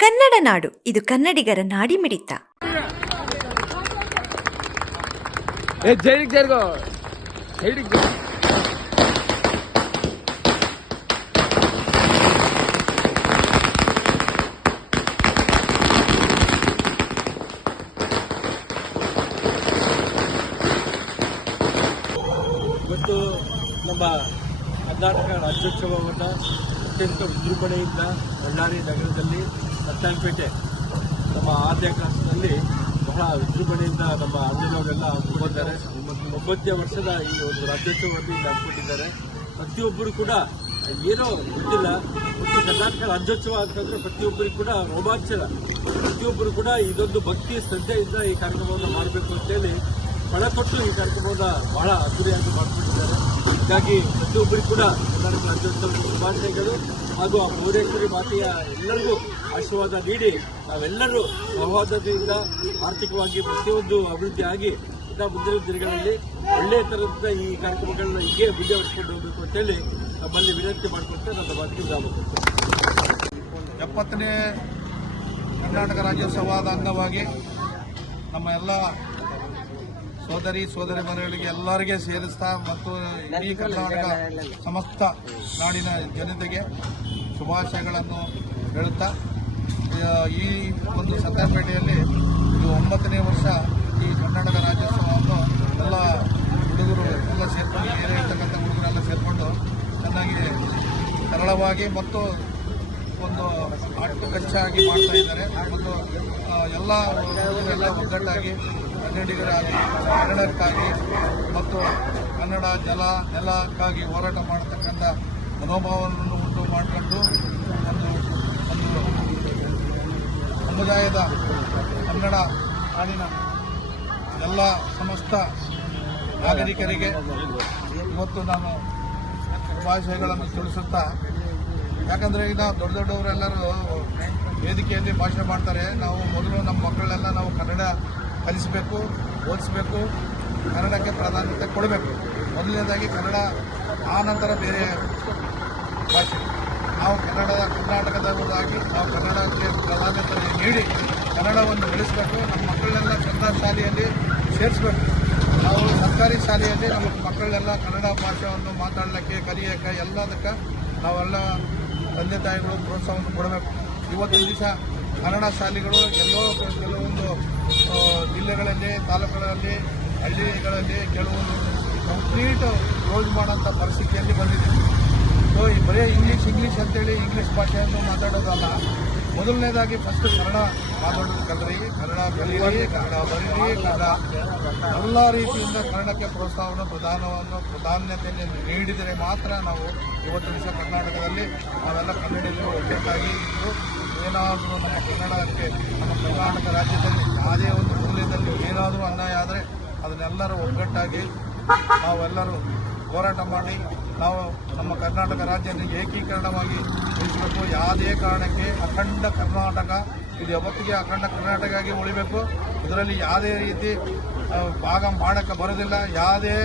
ಕನ್ನಡ ನಾಡು. ಇದು ಕನ್ನಡಿಗರ ಸೇರ್ಗೋ. ಜೈಲಿಗೆ ಇವತ್ತು ನಮ್ಮ ಕರ್ನಾಟಕ ರಾಜ್ಯೋತ್ಸವವನ್ನು ಅತ್ಯಂತ ವಿಜೃಂಭಣೆಯಿಂದ ಬಳ್ಳಾರಿ ನಗರದಲ್ಲಿ ಸತ್ತಾಂಪೇಟೆ ನಮ್ಮ ಕ್ಲಾಸ್ನಲ್ಲಿ ಬಹಳ ವಿಜೃಂಭಣೆಯಿಂದ ನಮ್ಮ ಅಣ್ಣನವರೆಲ್ಲ ಬಂದಿದ್ದಾರೆ. ಒಂಬತ್ತನೇ ವರ್ಷದ ಈ ಒಂದು ರಾಜ್ಯೋತ್ಸವವನ್ನು ಇಲ್ಲಿ ಹಮ್ಮಿಕೊಂಡಿದ್ದಾರೆ. ಪ್ರತಿಯೊಬ್ಬರು ಕೂಡ ಏನೋ ಗೊತ್ತಿಲ್ಲ. ಮತ್ತು ಕರ್ನಾಟಕ ರಾಜ್ಯೋತ್ಸವ ಅಂತಂದ್ರೆ ಪ್ರತಿಯೊಬ್ಬರಿಗೂ ಕೂಡ ರೋಮಾಂಚನ. ಪ್ರತಿಯೊಬ್ಬರು ಕೂಡ ಇದೊಂದು ಭಕ್ತಿ, ಶ್ರದ್ಧೆಯಿಂದ ಈ ಕಾರ್ಯಕ್ರಮವನ್ನು ಮಾಡಬೇಕು ಅಂತೇಳಿ ಪಣ ಕೊಟ್ಟು ಈ ಕಾರ್ಯಕ್ರಮವನ್ನು ಬಹಳ ಅದ್ದೂರಿಯಾಗಿ ಮಾಡಿಕೊಂಡಿದ್ದಾರೆ ಹೀಗಾಗಿ ಪ್ರತಿಯೊಬ್ಬರಿಗೂ ಕೂಡ ಕರ್ನಾಟಕ ರಾಜ್ಯೋತ್ಸವದ ಶುಭಾಶಯಗಳು ಹಾಗೂ ಆ ಭುವನೇಶ್ವರಿ ಮಾತೆಯ ಎಲ್ಲರಿಗೂ ಆಶೀರ್ವಾದ ನೀಡಿ ನಾವೆಲ್ಲರೂ ಸೌಹಾರ್ದತೆಯಿಂದ ಆರ್ಥಿಕವಾಗಿ ಪ್ರತಿಯೊಂದು ಅಭಿವೃದ್ಧಿ ಆಗಿ ಇನ್ನ ಮುಂದಿನ ದಿನಗಳಲ್ಲಿ ಒಳ್ಳೆಯ ಥರದ ಈ ಕಾರ್ಯಕ್ರಮಗಳನ್ನ ಹೀಗೆ ಮುಂದುವರಿಸಿಕೊಂಡು ಹೋಗಬೇಕು ಅಂತೇಳಿ ನಮ್ಮಲ್ಲಿ ವಿನಂತಿ ಮಾಡಿಕೊಟ್ಟು ನನ್ನ ಮಾತಿಗೆ ಗ್ರಾಮಕ್ಕೆ. ಎಪ್ಪತ್ತನೇ ಕರ್ನಾಟಕ ರಾಜ್ಯೋತ್ಸವದ ಅಂಗವಾಗಿ ನಮ್ಮ ಎಲ್ಲ ಸೋದರಿ ಸೋದರಿ ಮನೆಗಳಿಗೆ ಎಲ್ಲರಿಗೆ ಸೇರಿಸ್ತಾ ಮತ್ತು ಇಡೀ ಕರ್ನಾಟಕ ಸಮಸ್ತ ನಾಡಿನ ಜನತೆಗೆ ಶುಭಾಶಯಗಳನ್ನು ಹೇಳುತ್ತಾ ಈ ಒಂದು ಸತ್ತಾಪೇಟೆಯಲ್ಲಿ ಇದು ಒಂಬತ್ತನೇ ವರ್ಷ ಈ ಕರ್ನಾಟಕ ರಾಜ್ಯೋತ್ಸವವನ್ನು ಎಲ್ಲ ಹುಡುಗರು ಎಲ್ಲ ಸೇರ್ಕೊಂಡು ಬೇರೆ ಇರ್ತಕ್ಕಂಥ ಹುಡುಗರೆಲ್ಲ ಸೇರಿಕೊಂಡು ಚೆನ್ನಾಗಿ ಸರಳವಾಗಿ ಮತ್ತು ಒಂದು ಅಚ್ಚುಕಚ್ಚಾಗಿ ಮಾಡ್ತಾ ಇದ್ದಾರೆ. ಮತ್ತು ಎಲ್ಲ ಎಲ್ಲ ಒಗ್ಗಟ್ಟಾಗಿ ಕನ್ನಡಿಗರಾಗಿ ಕನ್ನಡಕ್ಕಾಗಿ ಮತ್ತು ಕನ್ನಡ ಜಲ ನೆಲಕ್ಕಾಗಿ ಹೋರಾಟ ಮಾಡತಕ್ಕಂಥ ಮನೋಭಾವವನ್ನು ಉಂಟು ಮಾಡಿಕೊಂಡು ಒಂದು ಒಂದು ಸಮುದಾಯದ ಕನ್ನಡ ನಾಡಿನ ಎಲ್ಲ ಸಮಸ್ತ ನಾಗರಿಕರಿಗೆ ಇವತ್ತು ನಾನು ಶುಭಾಶಯಗಳನ್ನು ತಿಳಿಸುತ್ತಾ, ಯಾಕಂದರೆ ಈಗ ದೊಡ್ಡ ದೊಡ್ಡವರೆಲ್ಲರೂ ವೇದಿಕೆಯಲ್ಲಿ ಭಾಷಣ ಮಾಡ್ತಾರೆ. ನಾವು ಮೊದಲು ನಮ್ಮ ಮಕ್ಕಳೆಲ್ಲ ನಾವು ಕನ್ನಡ ಕಲಿಸಬೇಕು, ಓದಿಸ್ಬೇಕು, ಕನ್ನಡಕ್ಕೆ ಪ್ರಾಧಾನ್ಯತೆ ಕೊಡಬೇಕು. ಮೊದಲನೇದಾಗಿ ಕನ್ನಡ ಆ ನಂತರ ಬೇರೆ ಭಾಷೆ. ನಾವು ಕನ್ನಡದ ಕರ್ನಾಟಕದವರಾಗಿ ನಾವು ಕನ್ನಡಕ್ಕೆ ಪ್ರಾಧಾನ್ಯತೆ ನೀಡಿ ಕನ್ನಡವನ್ನು ಬೆಳೆಸಬೇಕು, ನಮ್ಮ ಮಕ್ಕಳನ್ನೆಲ್ಲ ಕನ್ನಡ ಶಾಲೆಯಲ್ಲಿ ಸೇರಿಸಬೇಕು. ನಾವು ಸರ್ಕಾರಿ ಶಾಲೆಯಲ್ಲಿ ನಮ್ಮ ಮಕ್ಕಳನ್ನೆಲ್ಲ ಕನ್ನಡ ಭಾಷೆಯನ್ನು ಮಾತಾಡಲಿಕ್ಕೆ, ಕಲಿಯೋಕ್ಕೆ ಎಲ್ಲದಕ್ಕೆ ನಾವೆಲ್ಲ ತಂದೆ ತಾಯಿಗಳು ಪ್ರೋತ್ಸಾಹವನ್ನು ಕೊಡಬೇಕು. ಇವತ್ತಿನ ದಿವಸ ಕನ್ನಡ ಶಾಲೆಗಳು ಎಲ್ಲೋ ಕೆಲವೊಂದು ಜಿಲ್ಲೆಗಳಲ್ಲಿ, ತಾಲೂಕುಗಳಲ್ಲಿ, ಹಳ್ಳಿಗಳಲ್ಲಿ ಕೆಲವೊಂದು ಕಂಪ್ಲೀಟ್ ಕ್ಲೋಸ್ ಮಾಡೋಂಥ ಪರಿಸ್ಥಿತಿಯಲ್ಲಿ ಬಂದಿದೆ ಸೊ ಬರೀ ಇಂಗ್ಲೀಷ್ ಇಂಗ್ಲೀಷ್ ಅಂತೇಳಿ ಇಂಗ್ಲೀಷ್ ಭಾಷೆಯನ್ನು ಮಾತಾಡೋದಲ್ಲ ಮೊದಲನೇದಾಗಿ ಫಸ್ಟ್ ಕನ್ನಡ ಮಾತಾಡೋದು ಕಲ್ರಿ ಕನ್ನಡ ಬೆಳೆಯಲಿ ಕನ್ನಡ ಬರೀರಿ ಕನ್ನಡ ಎಲ್ಲ ರೀತಿಯಿಂದ ಕನ್ನಡಕ್ಕೆ ಪ್ರೋತ್ಸಾಹವನ್ನು, ಪ್ರಧಾನವನ್ನು, ಪ್ರಾಧಾನ್ಯತೆಯನ್ನು ನೀಡಿದರೆ ಮಾತ್ರ ನಾವು ಇವತ್ತು ದಿವಸ ಕರ್ನಾಟಕದಲ್ಲಿ ನಾವೆಲ್ಲ ಕನ್ನಡಿಗರು ಒಗ್ಗಟ್ಟಾಗಿ ಇದ್ದು ಏನಾದರೂ ನಮ್ಮ ಕನ್ನಡಕ್ಕೆ, ನಮ್ಮ ಕರ್ನಾಟಕ ರಾಜ್ಯದಲ್ಲಿ ಯಾವುದೇ ಒಂದು ಮೂಲೆಯಲ್ಲಿ ಏನಾದರೂ ಅನ್ಯಾಯ ಆದರೆ ಅದನ್ನೆಲ್ಲರೂ ಒಗ್ಗಟ್ಟಾಗಿ ನಾವೆಲ್ಲರೂ ಹೋರಾಟ ಮಾಡಿ ನಾವು ನಮ್ಮ ಕರ್ನಾಟಕ ರಾಜ್ಯನ ಏಕೀಕರಣವಾಗಿ ಉಳಿಸಬೇಕು ಯಾವುದೇ ಕಾರಣಕ್ಕೆ ಅಖಂಡ ಕರ್ನಾಟಕ, ಇದು ಯಾವತ್ತಿಗೆ ಅಖಂಡ ಕರ್ನಾಟಕ ಆಗಿ ಉಳಿಬೇಕು. ಇದರಲ್ಲಿ ಯಾವುದೇ ರೀತಿ ಭಾಗ ಮಾಡೋಕ್ಕೆ ಬರೋದಿಲ್ಲ ಯಾವುದೇ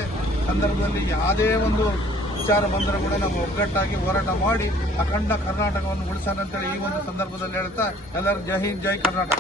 ಸಂದರ್ಭದಲ್ಲಿ ಯಾವುದೇ ಒಂದು ವಿಚಾರ ಬಂದರೂ ಕೂಡ ನಾವು ಒಗ್ಗಟ್ಟಾಗಿ ಹೋರಾಟ ಮಾಡಿ ಅಖಂಡ ಕರ್ನಾಟಕವನ್ನು ಉಳಿಸೋಣ ಅಂತೇಳಿ ಈ ಒಂದು ಸಂದರ್ಭದಲ್ಲಿ ಹೇಳ್ತಾ ಎಲ್ಲರೂ ಜೈ ಹಿಂದ್, ಜೈ ಕರ್ನಾಟಕ.